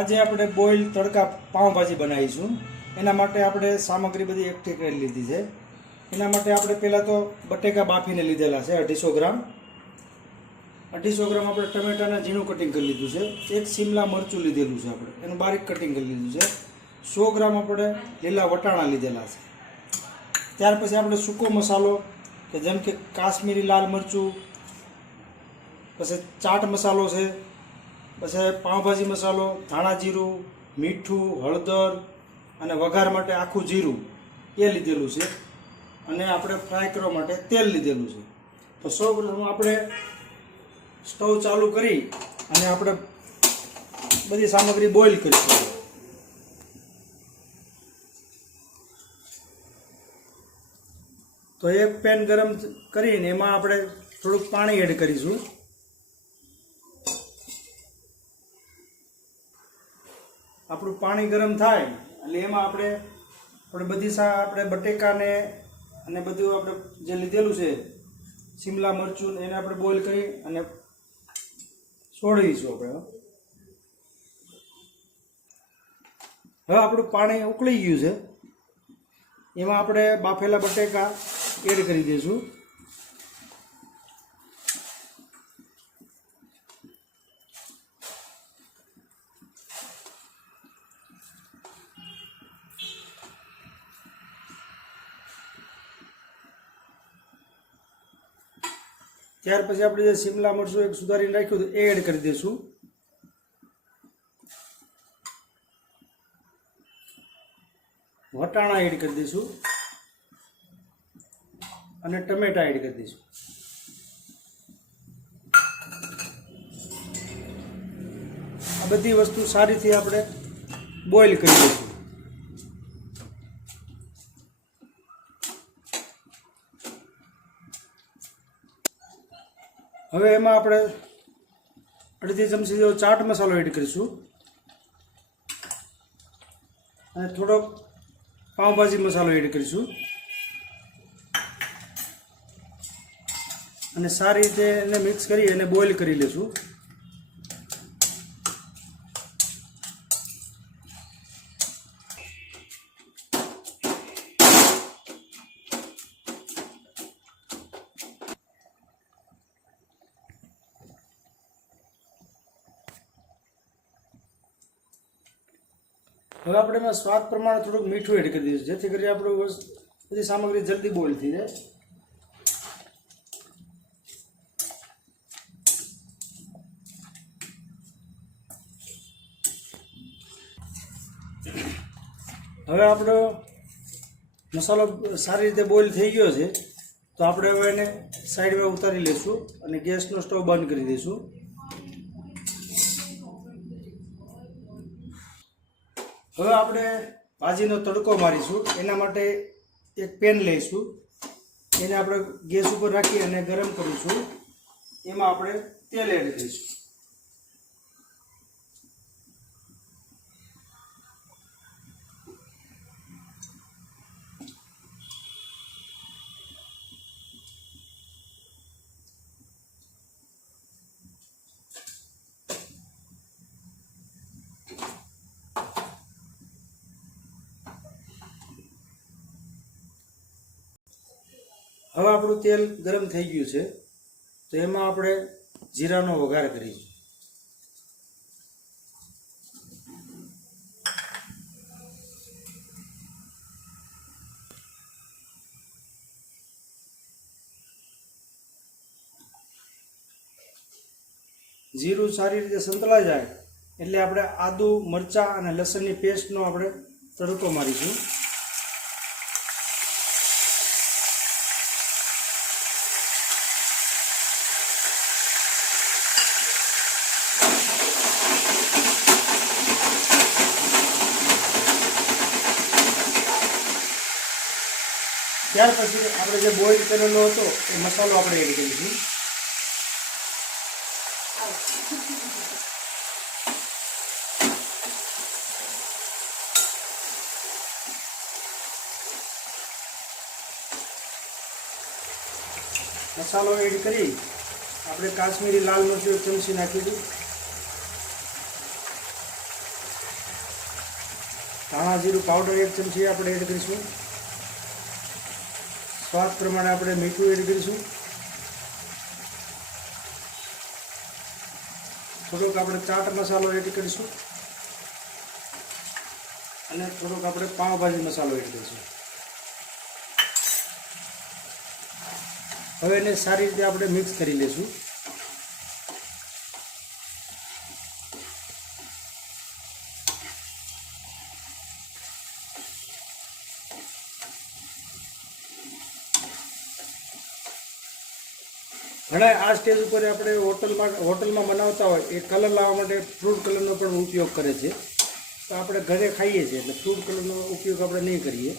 આજે આપણે બોઇલ તડકા પાઉંભાજી બનાવીશું. એના માટે આપણે સામગ્રી બધી એકઠી કરી લીધી છે. એના માટે આપણે પહેલાં તો બટેકા બાફીને લીધેલા છે, અઢીસો ગ્રામ. અઢીસો ગ્રામ આપણે ટમેટાના ઝીણું કટિંગ કરી લીધું છે. એક સિમલા મરચું લીધેલું છે આપણે. એનું બારીક કટિંગ કરી લીધું છે. સો ગ્રામ આપણે લીલા વટાણા લીધેલા છે. ત્યાર પછી આપણે સૂકો મસાલો, કે જેમ કે કાશ્મીરી લાલ મરચું, પછી ચાટ મસાલો છે પછી પાઉંભાજી મસાલો, ધાણા જીરું, મીઠું, હળદર અને વઘાર માટે આખું જીરું એ લીધેલું છે. અને આપણે ફ્રાય કરવા માટે તેલ લીધેલું છે. તો સૌપ્રથમ આપણે સ્ટવ ચાલુ કરી અને આપણે બધી સામગ્રી બોઇલ કરીશું તો એક પેન ગરમ કરીને એમાં આપણે થોડુંક પાણી એડ કરીશું. આપણું પાણી ગરમ થાય, એટલે એમાં આપણે આપણે બધી સા, આપણે બટેકાને અને બધું આપણે જે લીધેલું છે, શિમલા મરચું એને આપણે બોઇલ કરી અને છોડીશું આપણે હવે આપણું પાણી ઉકળી ગયું છે. એમાં આપણે બાફેલા બટેકા એડ કરી દઈશું. ત્યાર પછી આપણે જે શિમલા મરચું એક સુધારીને રાખ્યું હતું, એ એડ કરી દઈશું. વટાણા એડ કરી દઈશું. અને ટમેટા એડ કરી દઈશું. આ બધી વસ્તુ સારીથી આપણે બોઇલ કરી દઈશું હવે એમાં આપણે અડધી ચમચી જેવો ચાટ મસાલો એડ કરીશું. અને થોડોક પાઉંભાજી મસાલો એડ કરીશું. અને સારી રીતે એને મિક્સ કરી અને બોઇલ કરી લેશું. હવે આપણે એમાં સ્વાદ પ્રમાણે થોડુંક મીઠું એડ કરી દઈશું. જેથી કરી આપણું બધી સામગ્રી જલ્દી બોઇલ થઈ જાય. હવે આપણો મસાલો સારી રીતે બોઇલ થઈ ગયો છે, તો આપણે હવે એને સાઈડમાં ઉતારી લઈશું અને ગેસનો સ્ટોવ બંધ કરી દઈશું. હવે આપણે ભાજીનો તડકો મારીશું. એના માટે એક પેન લઈશું. એને આપણે ગેસ ઉપર રાખી અને ગરમ કરીશું. એમાં આપણે તેલ એડ કરીશું. હવે આપણું તેલ ગરમ થઈ ગયું છે, તો એમાં આપણે જીરાનો વઘાર કરીશું. જીરું સારી રીતે સંતળાઈ જાય, એટલે આપણે આદુ, મરચાં અને લસણની પેસ્ટનો આપણે તડકો મારીશું. ત્યાર પછી આપણે જે બોઇલ કરેલો હતો, એ મસાલો આપણે એડ કરીશું. મસાલો એડ કરી, આપણે કાશ્મીરી લાલ મરચું એક ચમચી નાખી દીધું ધાણા જીરું પાવડર એક ચમચી આપણે એડ કરીશું. સ્વાદ પ્રમાણે આપણે મીઠું એડ કરીશું. થોડોક આપણે ચાટ મસાલો એડ કરીશું. અને થોડોક આપણે પાવભાજી મસાલો એડ કરીશું. હવે એને સારી રીતે આપણે મિક્સ કરી લઈશું ઘણા આ સ્ટેજ ઉપર આપણે હોટલમાં હોટલમાં બનાવતા હોય, એ કલર લાવવા માટે ફ્રૂટ કલરનો પણ ઉપયોગ કરે છે. તો આપણે ઘરે ખાઈએ છીએ, એટલે ફ્રૂટ કલરનો ઉપયોગ આપણે નહીં કરીએ.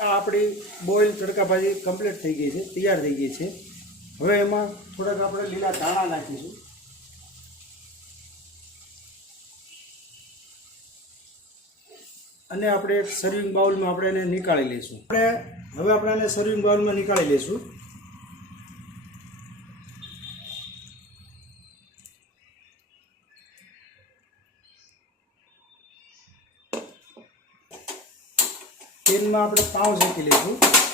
આ આપણી બોઇલ તડકા ભાજી કમ્પ્લીટ થઈ ગઈ છે, તૈયાર થઈ ગઈ છે. હવે એમાં થોડાક આપણે લીલા ધાણા નાખીશું. અને આપણે સર્વિંગ બાઉલમાં આપણે એને નીકાળી લઈશું. આપણે હવે આપણે એને સર્વિંગ બાઉલમાં નીકાળી લઈશું. તેલમાં આપણે પાઉં શેકી લઈશું.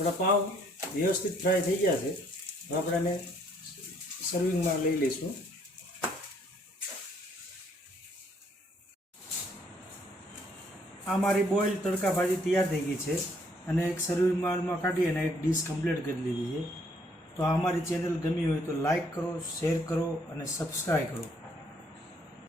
આપણા પાવ વ્યવસ્થિત ફ્રાય થઈ ગયા છે. આપણે એને સર્વિંગમાં લઈ લઈશું. આ મારી બોઇલ તડકા ભાજી તૈયાર થઈ ગઈ છે અને એક સર્વિંગ માલમાં કાઢી અને એક ડીશ કમ્પ્લીટ કરી લીધી છે. તો અમારી ચેનલ ગમી હોય તો લાઈક કરો શેર કરો અને સબસ્ક્રાઈબ કરો.